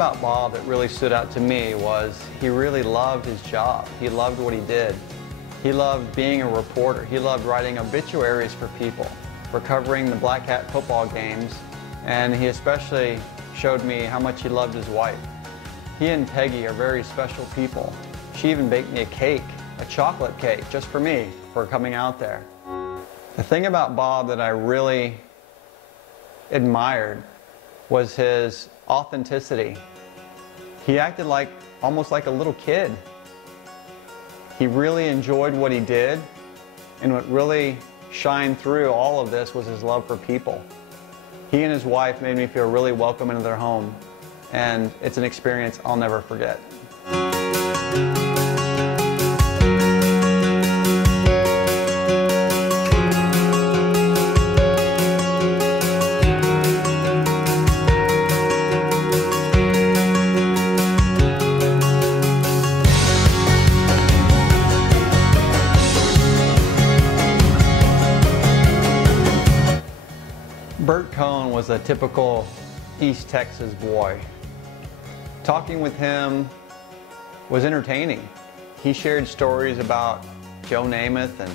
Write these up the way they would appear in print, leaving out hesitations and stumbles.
about Bob that really stood out to me was he really loved his job. He loved what he did. He loved being a reporter. He loved writing obituaries for people, for covering the Black Hat football games, and he especially showed me how much he loved his wife. He and Peggy are very special people. She even baked me a cake, a chocolate cake, just for me, for coming out there. The thing about Bob that I really admired was his authenticity. He acted almost like a little kid. He really enjoyed what he did, and what really shined through all of this was his love for people. He and his wife made me feel really welcome into their home, and it's an experience I'll never forget. Bert Cohn was a typical East Texas boy. Talking with him was entertaining. He shared stories about Joe Namath and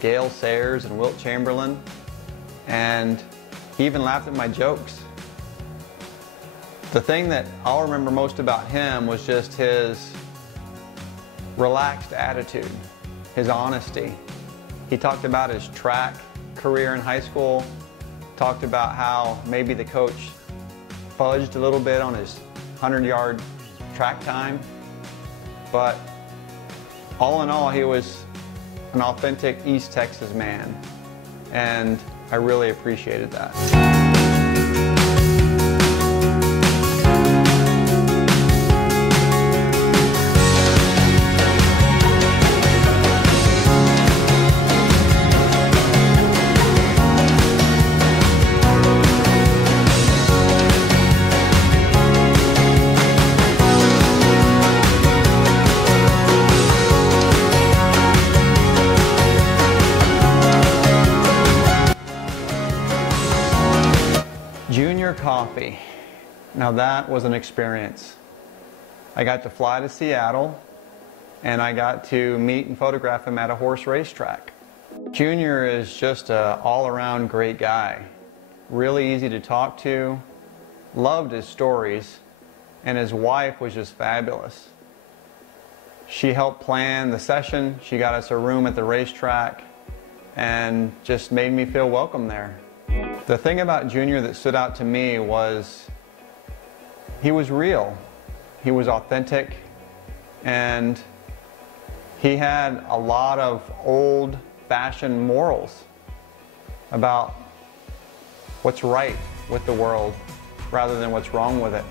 Gale Sayers and Wilt Chamberlain, and he even laughed at my jokes. The thing that I'll remember most about him was just his relaxed attitude, his honesty. He talked about his track career in high school, talked about how maybe the coach fudged a little bit on his 100-yard track time, but all in all, he was an authentic East Texas man, and I really appreciated that. Junior coffee. Now that was an experience. I got to fly to Seattle, and I got to meet and photograph him at a horse racetrack. Junior is just an all-around great guy. Really easy to talk to, loved his stories, and his wife was just fabulous. She helped plan the session, she got us a room at the racetrack, and just made me feel welcome there. The thing about Junior that stood out to me was he was real, he was authentic, and he had a lot of old-fashioned morals about what's right with the world rather than what's wrong with it.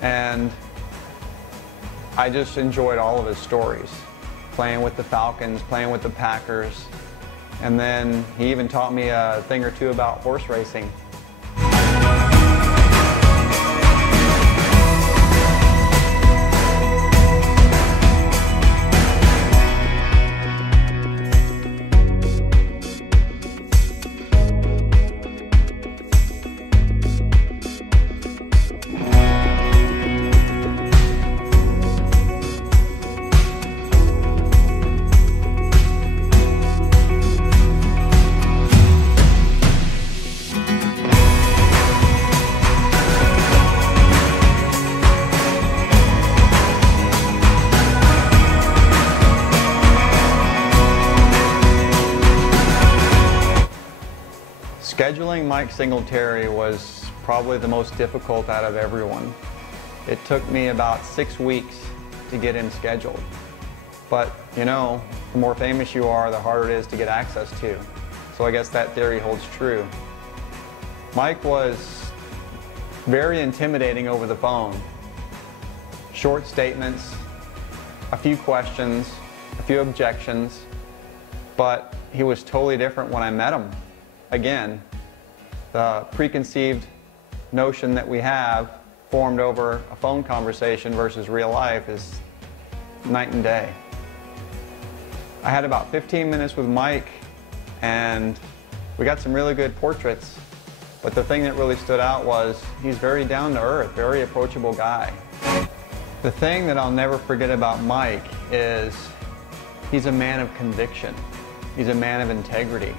And I just enjoyed all of his stories, playing with the Falcons, playing with the Packers. And then he even taught me a thing or two about horse racing. Scheduling Mike Singletary was probably the most difficult out of everyone. It took me about 6 weeks to get him scheduled. But, you know, the more famous you are, the harder it is to get access to. So I guess that theory holds true. Mike was very intimidating over the phone. Short statements, a few questions, a few objections, but he was totally different when I met him. Again, the preconceived notion that we have formed over a phone conversation versus real life is night and day. I had about 15 minutes with Mike, and we got some really good portraits, But the thing that really stood out was he's very down to earth, very approachable guy. The thing that I'll never forget about Mike is he's a man of conviction. He's a man of integrity.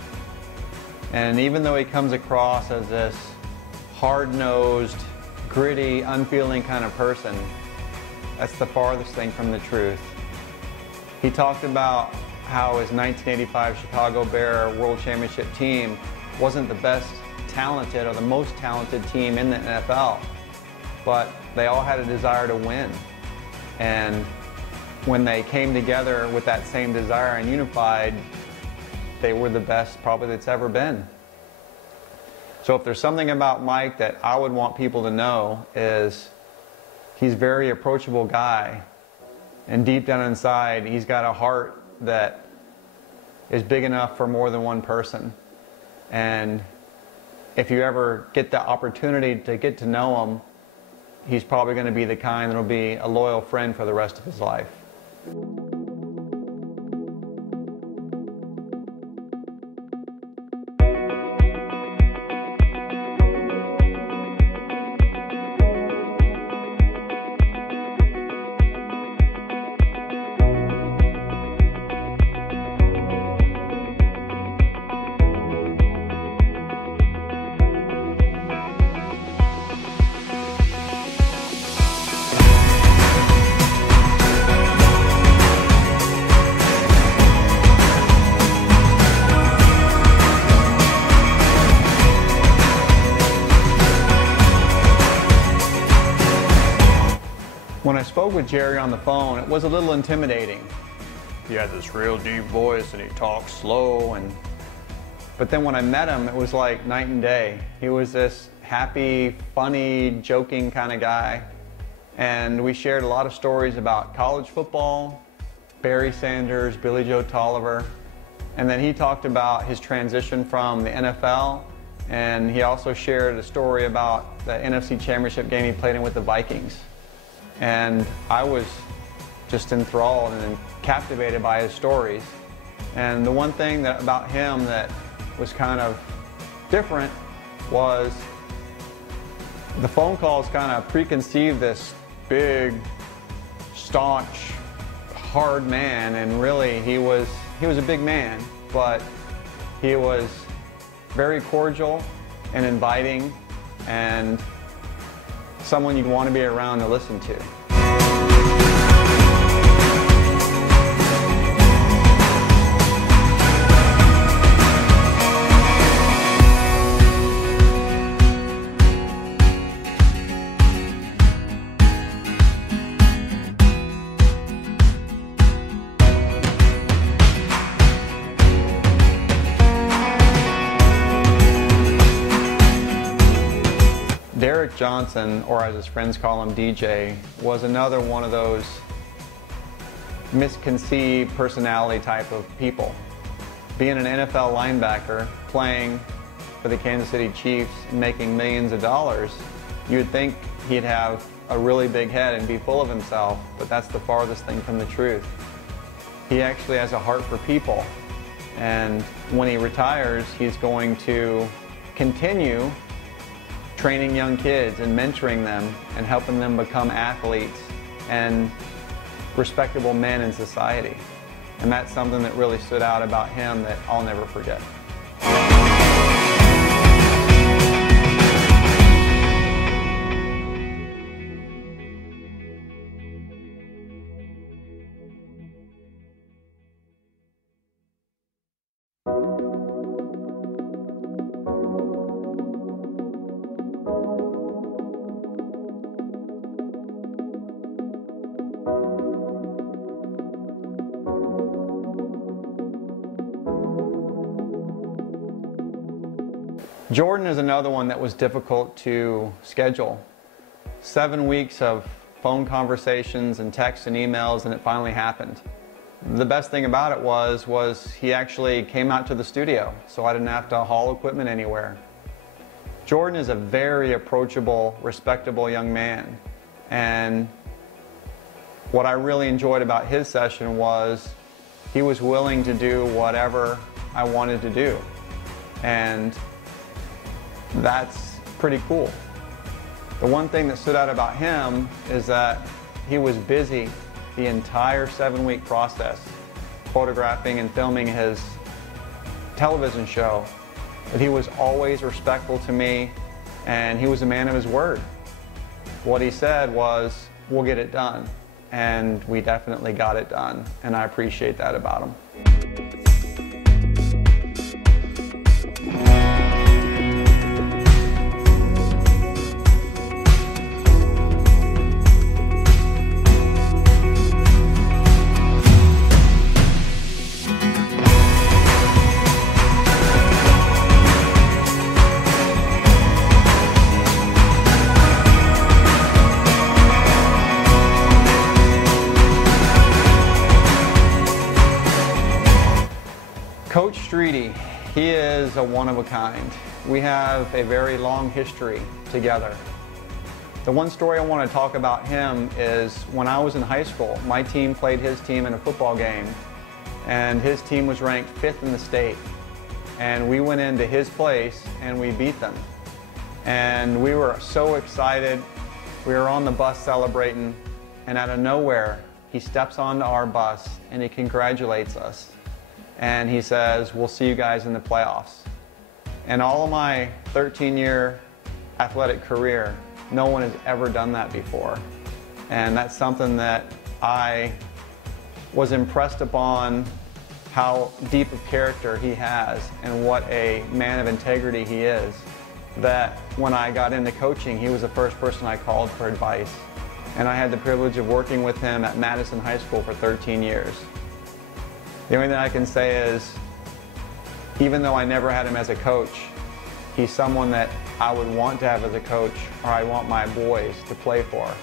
And even though he comes across as this hard-nosed, gritty, unfeeling kind of person, that's the farthest thing from the truth. He talked about how his 1985 Chicago Bear World Championship team wasn't the best talented or the most talented team in the NFL, but they all had a desire to win. And when they came together with that same desire and unified, they were the best probably that's ever been. So if there's something about Mike that I would want people to know is he's a very approachable guy, and deep down inside he's got a heart that is big enough for more than one person. And if you ever get the opportunity to get to know him, he's probably going to be the kind that will be a loyal friend for the rest of his life. When I spoke with Jerry on the phone, it was a little intimidating. He had this real deep voice and he talked slow, but then when I met him, it was like night and day. He was this happy, funny, joking kind of guy. And we shared a lot of stories about college football, Barry Sanders, Billy Joe Tolliver. And then he talked about his transition from the NFL, and he also shared a story about the NFC Championship game he played in with the Vikings. And I was just enthralled and captivated by his stories. And the one thing about him that was kind of different was the phone calls kind of preconceived this big, staunch, hard man, and really he was a big man, but he was very cordial and inviting and someone you'd want to be around to listen to. Derek Johnson, or as his friends call him, DJ, was another one of those misconceived personality type of people. Being an NFL linebacker, playing for the Kansas City Chiefs, and making millions of dollars, you'd think he'd have a really big head and be full of himself, but that's the farthest thing from the truth. He actually has a heart for people, and when he retires, he's going to continue training young kids and mentoring them and helping them become athletes and respectable men in society. And that's something that really stood out about him that I'll never forget. Jordan is another one that was difficult to schedule. 7 weeks of phone conversations and texts and emails, and it finally happened. The best thing about it was he actually came out to the studio, so I didn't have to haul equipment anywhere. Jordan is a very approachable, respectable young man, and what I really enjoyed about his session was he was willing to do whatever I wanted to do. And That's pretty cool. The one thing that stood out about him is that he was busy the entire 7-week process, photographing and filming his television show, but he was always respectful to me, and he was a man of his word. What he said was, we'll get it done, and we definitely got it done, and I appreciate that about him. Coach Streety, he is a one of a kind. We have a very long history together. The one story I want to talk about him is when I was in high school, my team played his team in a football game, and his team was ranked 5th in the state. And we went into his place and we beat them. And we were so excited. We were on the bus celebrating, and out of nowhere, he steps onto our bus and he congratulates us. And he says, we'll see you guys in the playoffs. In all of my 13-year athletic career, no one has ever done that before. And that's something that I was impressed upon, how deep of character he has and what a man of integrity he is, that when I got into coaching, he was the first person I called for advice. And I had the privilege of working with him at Madison High School for 13 years. The only thing I can say is, even though I never had him as a coach, he's someone that I would want to have as a coach, or I want my boys to play for.